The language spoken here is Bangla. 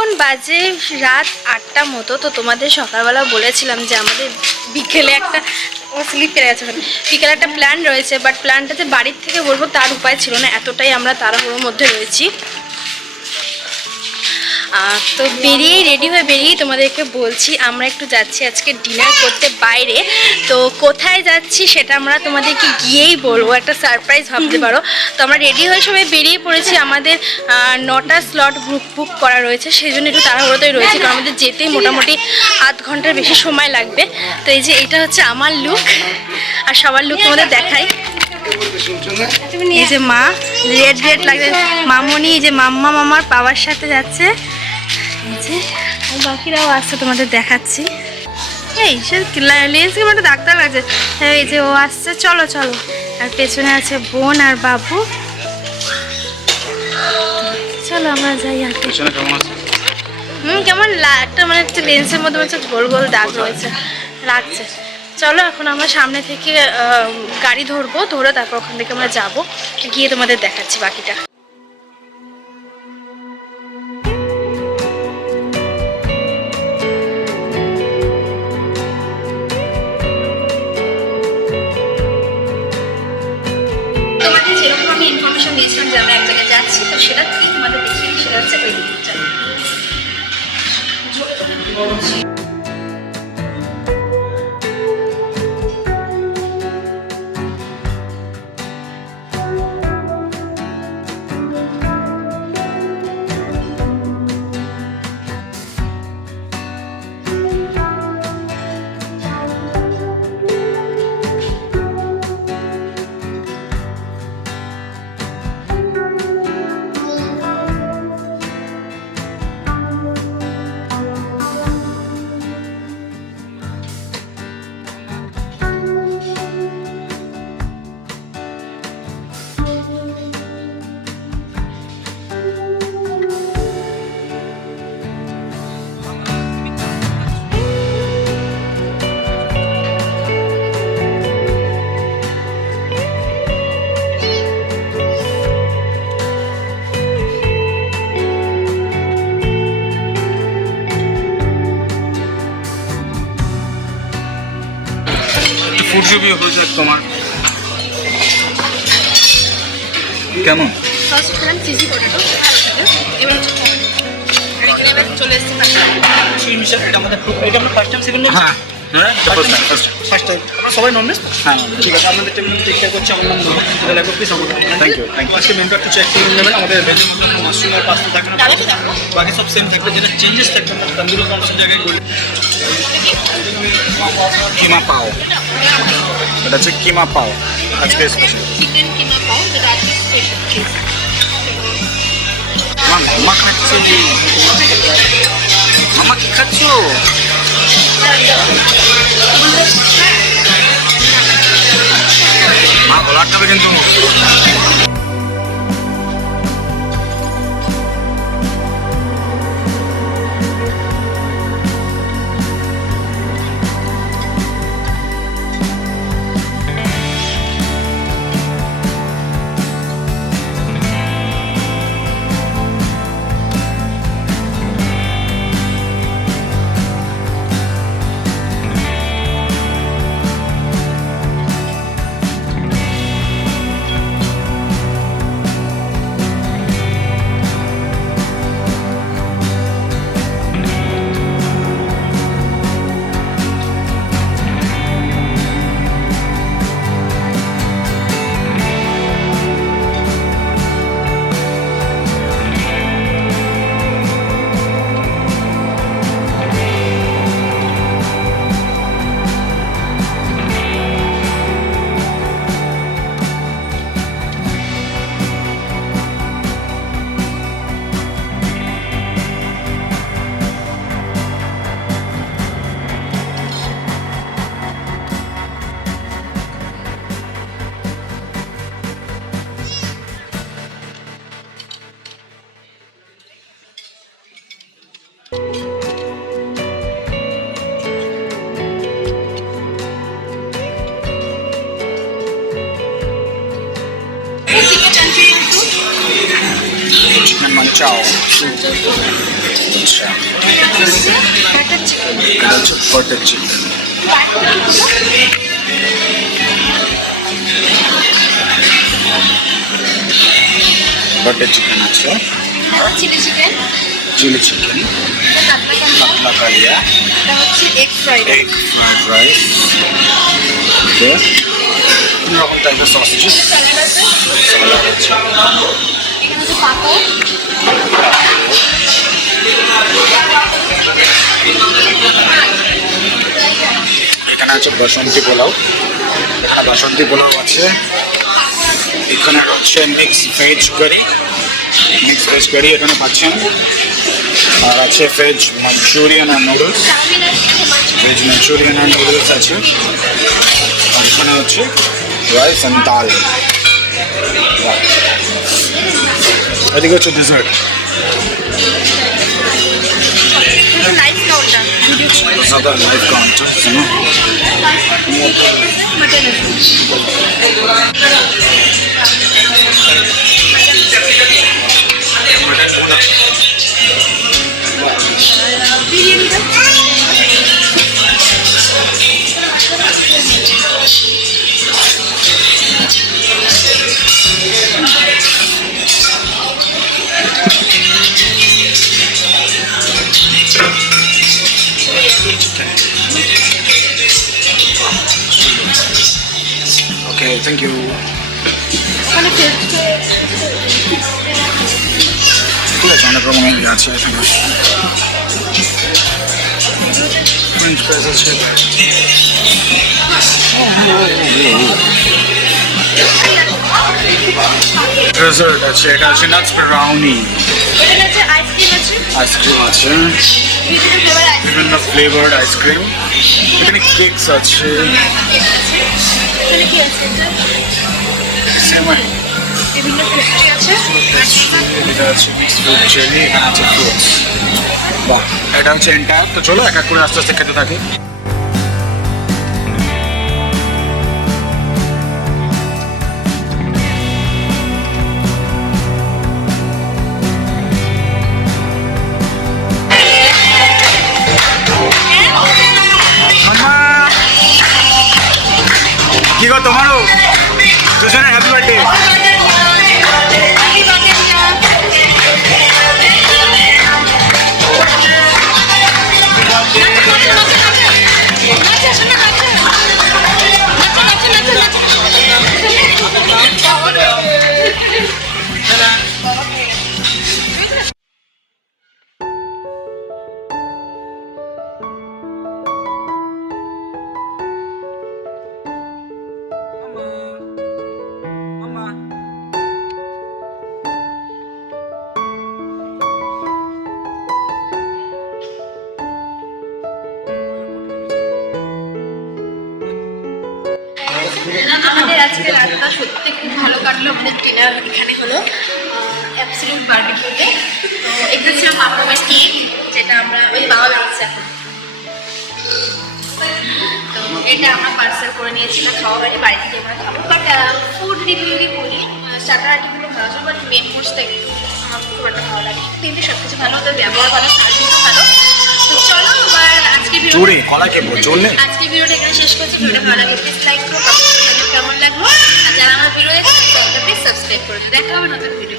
এখন বাজে রাত 8টা মতো। তো তোমাদের সকালবেলা বলেছিলাম যে আমাদের বিকেলে একটা স্লিপ কেটে গেছে, বিকেলে একটা প্ল্যান রয়েছে, বাট প্ল্যানটাতে বাড়ির থেকে বলবো তার উপায় ছিল না, এতটাই আমরা তাড়াহুড়োর মধ্যে রয়েছি। তো রেডি হয়ে বেরিয়েই তোমাদেরকে বলছি আমরা একটু যাচ্ছি আজকে ডিনার করতে বাইরে। তো কোথায় যাচ্ছি সেটা আমরা তোমাদেরকে গিয়েই বলবো, একটা সারপ্রাইজ ভাবতে পারো। তো আমরা রেডি হয়ে সবাই বেরিয়ে পড়েছি, আমাদের 9টা স্লট বুক করা রয়েছে, সেই জন্য একটু তাড়াহুড়োতেই রয়েছে, কারণ আমাদের যেতেই মোটামুটি আধ ঘন্টার বেশি সময় লাগবে। তো এই যে এটা হচ্ছে আমার লুক, আর সবার লুক তোমাদের দেখাই। এই যে মা রেড লাগছে, মামনি এই যে মাম্মা মামার বাবার সাথে যাচ্ছে, আর বাকিরাও আসছে তোমাদের দেখাচ্ছি। এই সে লেন্স ক্যামেরাটা ডাক্তার লাগছে, এই যে ও আসছে, চলো চলো। আর পেছনে আছে বোন আর বাবু, চলো আমরা যাই। আর কেমন একটা মানে একটা লেন্সের মধ্যে হচ্ছে গোল গোল দাগ রয়েছে, লাগছে। চলো এখন আমরা সামনে থেকে গাড়ি ধরে তারপর ওখান থেকে আমরা যাবো, গিয়ে তোমাদের দেখাচ্ছি বাকিটা। তোমাদের যেরকম আমি ইনফরমেশন দিয়েছিলাম যে আমরা এক জায়গায় যাচ্ছি, তো সেটা থেকে তোমাদের দেখিয়ে সেটা হচ্ছে ওই দিকে। ফুড রিভিউ হয়েছে তোমার কেমন? ফার্স্ট খেলাম চিজি পটেটো, এবার চলে এসেছে এটা আমরা ফার্স্ট টাইম সেকেন্ড টাইম। হ্যাঁ ফার্স্ট টাইম সবাই নন ভেজ। হ্যাঁ ঠিক আছে, আপনাদের টেবিল টেক করছি। আমার নাম মোহাম্মদ, লাগবে প্লিজ আমাদের। থ্যাংক ইউ আজকে মেনুটা একটু চেক করে নেবেন। আমাদের ভেজের মধ্যে মাশরুম আর পাস্তা থাকবে না, বাকি সব সেম থাকবে। যেটা চেঞ্জেস থাকবে না তন্দুরি কনসেপ্ট জায়গায় গলি কিমা পাও, এটা হচ্ছে কিমা পাও আজকে স্পেশাল চিকেন কিমা পাও, যেটা আজকে স্পেশাল। মামা খাচ্ছে, মামা কি খাচ্ছ? মা গলার খাবে কিন্তু। Chicken manchao. আচ্ছা বাটার চিকেন। এটা হচ্ছে বাটার চিকেন। বাটার চিকেন আছে, চিলি চিকেন, চিলি চিকেন, কাতলা কালিয়া, এটা হচ্ছে egg fried egg fried rice, okay, তিন রকম টাইপের সসেজেস, স্যালাড আছে, সালাড আছে, এখানে হচ্ছে পাপড়, এখানে আছে বাসন্তী পোলাও, এখানে বাসন্তী পোলাও আছে, এখানে হচ্ছে mix veg curry, mix veg curry এখানে পাচ্ছেন, আর আছে ভেজ মাঞ্চুরিয়ান আর নুডলস, চাউমিন আছে, ভেজ মাঞ্চুরিয়ান আর নুডলস আছে, আর এখানে হচ্ছে রাইস অ্যান্ড ডাল। এদিকে হচ্ছে dessert. Live counter, Another live counter, you know. Mutton Okay, thank you. ওখানে ঠিক আছে, অনেক রকমের ইয়ে আছে এখানে। ফ্রেঞ্চ ফ্রাইজ আছে। ডেজার্ট আছে, এটা আছে নাটস ব্রাউনি, এখানে আছে আইসক্রিম আছে, আইসক্রিম আছে, বিভিন্ন ফ্লেভার আইসক্রিম বিভিন্ন ফ্লেভার্ড আইসক্রিম, এখানে কেকস আছে, আছে, এখানে কি আছে এটা? সেমাই, বিভিন্ন পেস্ট্রি আছে, এটা আছে মিক্স ফ্রুট জেলি, এখানে আছে ফ্রুটস। বাহ, এটা হচ্ছে এন্টায়ার। তো চলো এক এক করে আস্তে আস্তে খেতে থাকি। কি গো তোমারও দুজনে হ্যাপি বার্থডে। আমাদের আজকে রাতটা সত্যি খুব ভালো কাটলো। আমাদের ডিনার এখানে হলো অ্যাবসলিউট বারবিকিউতে। তো এখানে ছিল মামার কেক, যেটা আমরা ওই বাবা বানিয়েছে এখন। তো এটা আমরা পার্সেল করে নিয়েছিলাম, খাওয়া হয়নি, বাড়ি থেকে আমরা খাবো। বাট ফুড রিভিউই বলি, স্টার্টার আইটেমগুলো ভালো ছিল, বাট মেন কোর্সটা একটু আমার খুব একটা ভালো লাগে। কিন্তু সব কিছু ভালো, তো ব্যবহার ভালো, সার্ভিস ভালো। তো চলো এবার আজকে জোরে কলা খেবো, চললে আজকে ভিডিওটা এখানে শেষ করছি। ভিডিওটা ভালো লাগে প্লিজ লাইক করো, কমেন্ট করো কেমন লাগলো, আর যারা আমার ভিডিও দেখে তারা প্লিজ সাবস্ক্রাইব করে দিও। দেখা হবে নতুন ভিডিও।